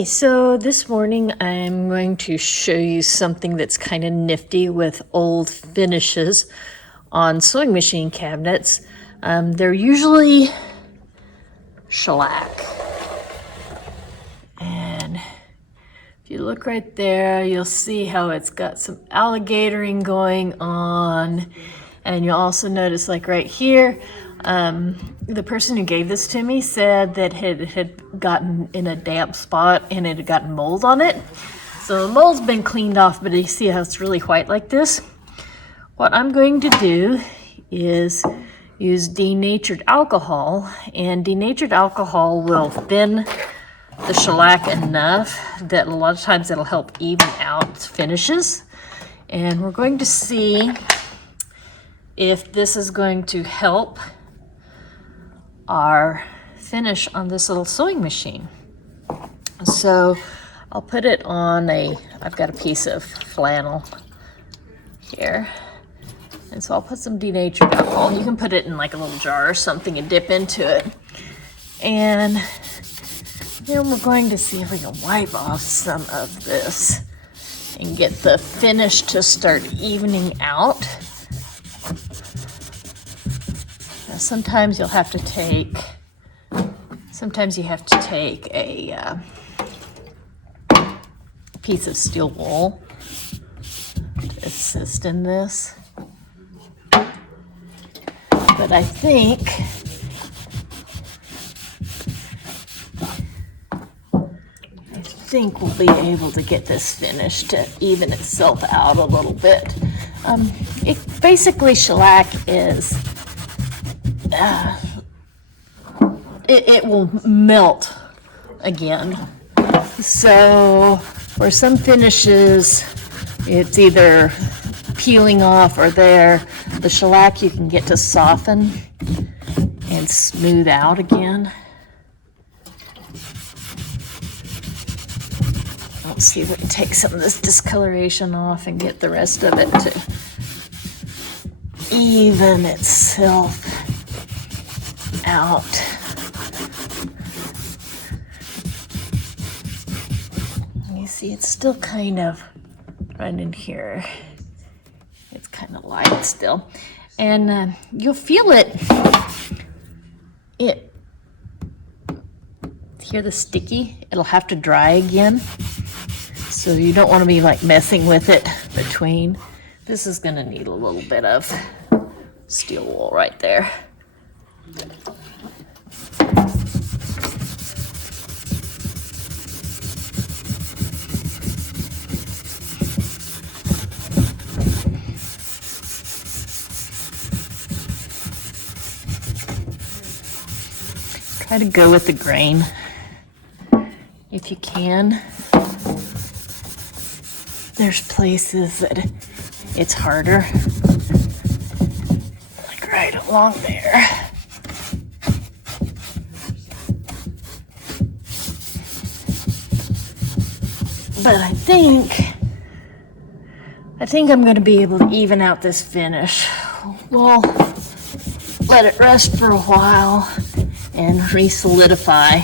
Okay, so this morning I'm going to show you something that's kind of nifty with old finishes on sewing machine cabinets. They're usually shellac. And if you look right there, you'll see how it's got some alligatoring going on. And you'll also notice, like right here, the person who gave this to me said that it had gotten in a damp spot and it had gotten mold on it. So the mold's been cleaned off, but you see how it's really white like this? What I'm going to do is use denatured alcohol, and denatured alcohol will thin the shellac enough that a lot of times it'll help even out finishes. And we're going to see if this is going to help our finish on this little sewing machine. So I'll put it on I've got a piece of flannel here. And so I'll put some denatured alcohol. You can put it in like a little jar or something and dip into it. And then we're going to see if we can wipe off some of this and get the finish to start evening out. Now, sometimes you have to take a piece of steel wool to assist in this. But I think we'll be able to get this finish to even itself out a little bit. Basically shellac is, it will melt again. So for some finishes, it's either peeling off or the shellac you can get to soften and smooth out again. Let's see if we can take some of this discoloration off and get the rest of it to even itself out. You see, it's still kind of running here. It's kind of light still. And you'll feel it. Hear the sticky? It'll have to dry again. So you don't want to be like messing with it between. This is going to need a little bit of steel wool right there. Try to go with the grain if you can. There's places that it's harder, like right along there. But I think I'm going to be able to even out this finish. We'll let it rest for a while and re-solidify.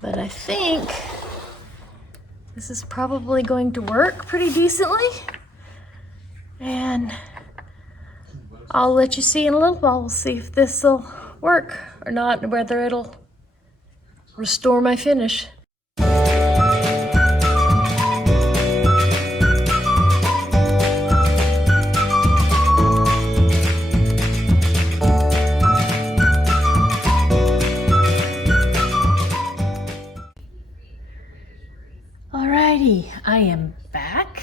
But I think this is probably going to work pretty decently. And I'll let you see in a little while. We'll see if this will work or not, and whether it'll restore my finish. Alrighty, I am back.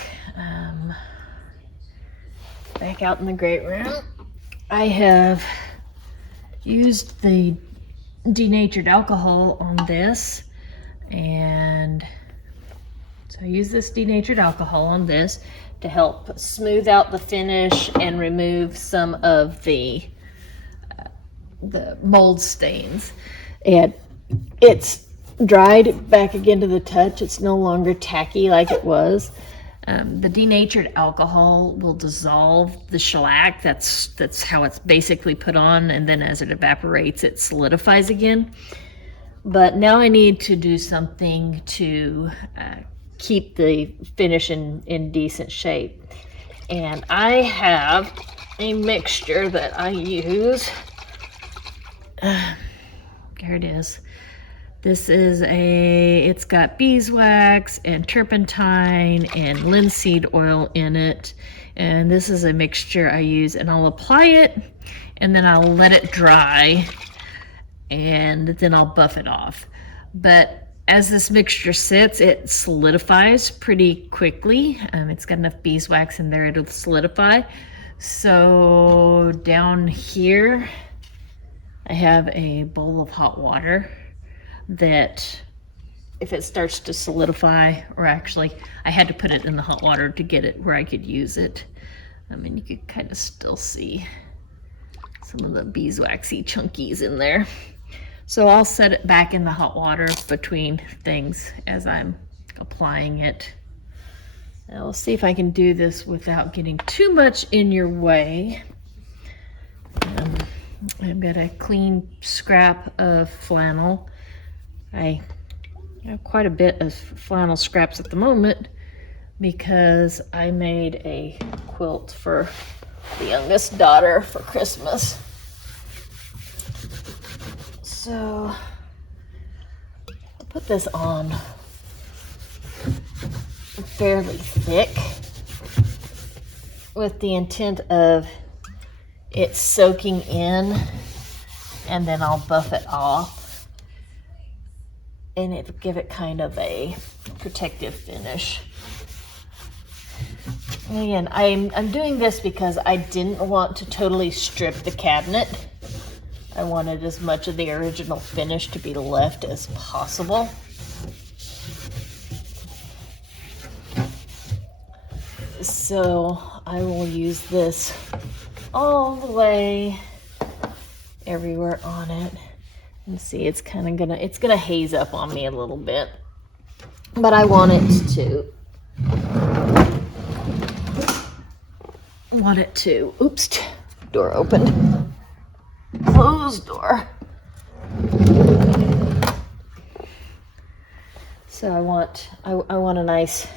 Back out in the great room. I have used the denatured alcohol on this, and so I use this denatured alcohol on this to help smooth out the finish and remove some of the mold stains. And it's dried back again to the touch. It's no longer tacky like it was. The denatured alcohol will dissolve the shellac. That's how it's basically put on, and then as it evaporates, it solidifies again. But now I need to do something to keep the finish in decent shape. And I have a mixture that I use. Here it is. It's got beeswax and turpentine and linseed oil in it. And this is a mixture I use, and I'll apply it and then I'll let it dry and then I'll buff it off. But as this mixture sits, it solidifies pretty quickly. It's got enough beeswax in there, it'll solidify. So down here, I have a bowl of hot water that if it starts to solidify, or actually I had to put it in the hot water to get it where I could use it. I mean, you could kind of still see some of the beeswaxy chunkies in there. So I'll set it back in the hot water between things as I'm applying it. Now we'll see if I can do this without getting too much in your way. I've got a clean scrap of flannel. I have quite a bit of flannel scraps at the moment because I made a quilt for the youngest daughter for Christmas. So I'll put this on fairly thick with the intent of it soaking in, and then I'll buff it off and it'll give it kind of a protective finish. Again, I'm doing this because I didn't want to totally strip the cabinet. I wanted as much of the original finish to be left as possible. So I will use this all the way everywhere on it. And see, it's gonna haze up on me a little bit, but I want it to, oops, door opened. Closed door. So I want a nice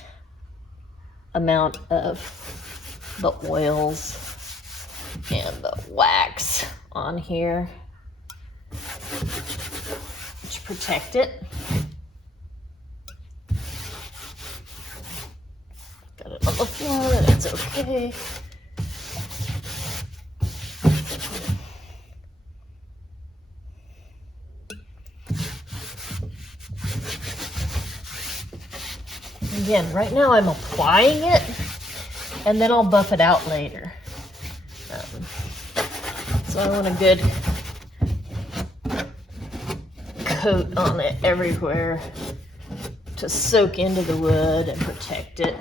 amount of the oils and the wax on here to protect it. Got it on the floor, that's okay. Again, right now I'm applying it, and then I'll buff it out later. So I want a good coat on it everywhere to soak into the wood and protect it.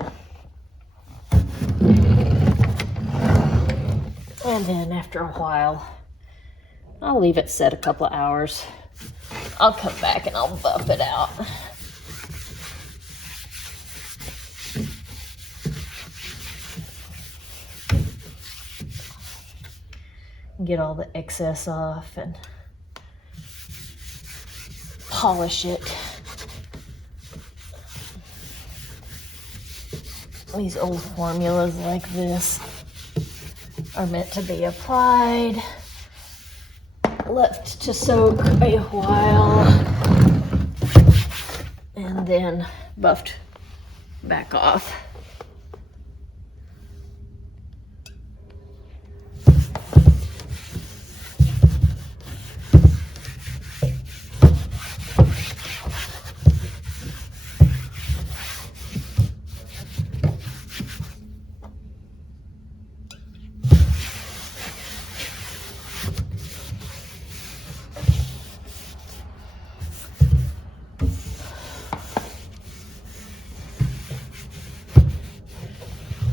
And then after a while, I'll leave it set a couple of hours. I'll come back and I'll buff it out. Get all the excess off and polish it. These old formulas like this are meant to be applied, left to soak a while, and then buffed back off.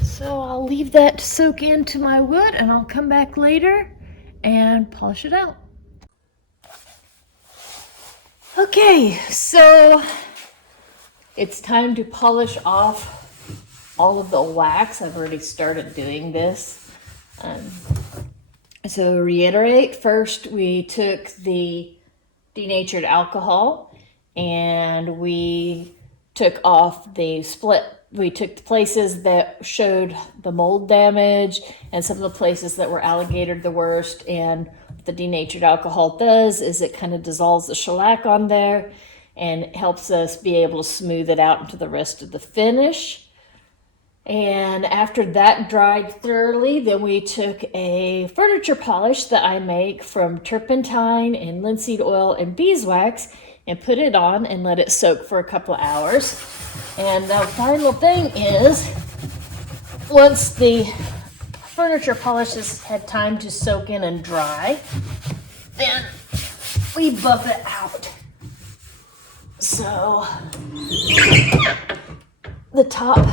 So I'll leave that to soak into my wood, and I'll come back later and polish it out. Okay, so it's time to polish off all of the wax. I've already started doing this. So to reiterate, first we took the denatured alcohol and we took off the split. We took the places that showed the mold damage and some of the places that were alligator the worst. And what the denatured alcohol does is it kind of dissolves the shellac on there and helps us be able to smooth it out into the rest of the finish. And after that dried thoroughly, then we took a furniture polish that I make from turpentine and linseed oil and beeswax and put it on and let it soak for a couple of hours. And the final thing is, once the furniture polish has had time to soak in and dry, then we buff it out. So the top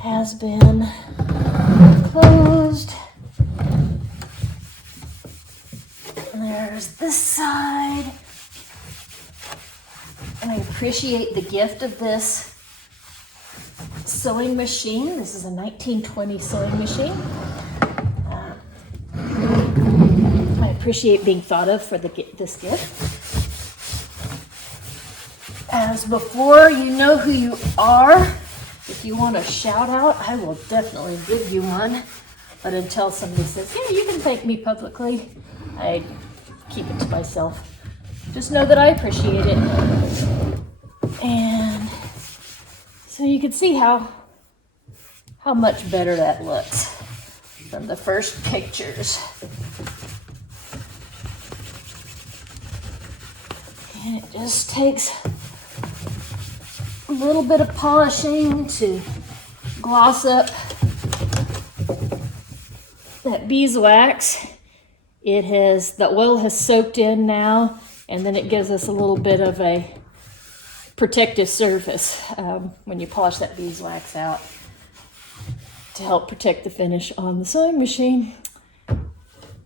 has been closed. And there's this side. And I appreciate the gift of this sewing machine. This is a 1920 sewing machine. I appreciate being thought of for this gift. As before, you know who you are. If you want a shout out, I will definitely give you one. But until somebody says, yeah, you can thank me publicly, I keep it to myself. Just know that I appreciate it. And so you can see how much better that looks from the first pictures. And it just takes a little bit of polishing to gloss up that beeswax. The oil has soaked in now, and then it gives us a little bit of a protective surface when you polish that beeswax out to help protect the finish on the sewing machine.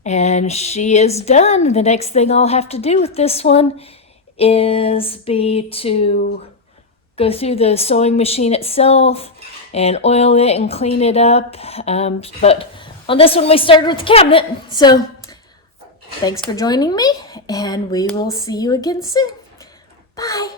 And she is done. The next thing I'll have to do with this one is to go through the sewing machine itself and oil it and clean it up. But on this one, we started with the cabinet. So thanks for joining me, and we will see you again soon. Bye.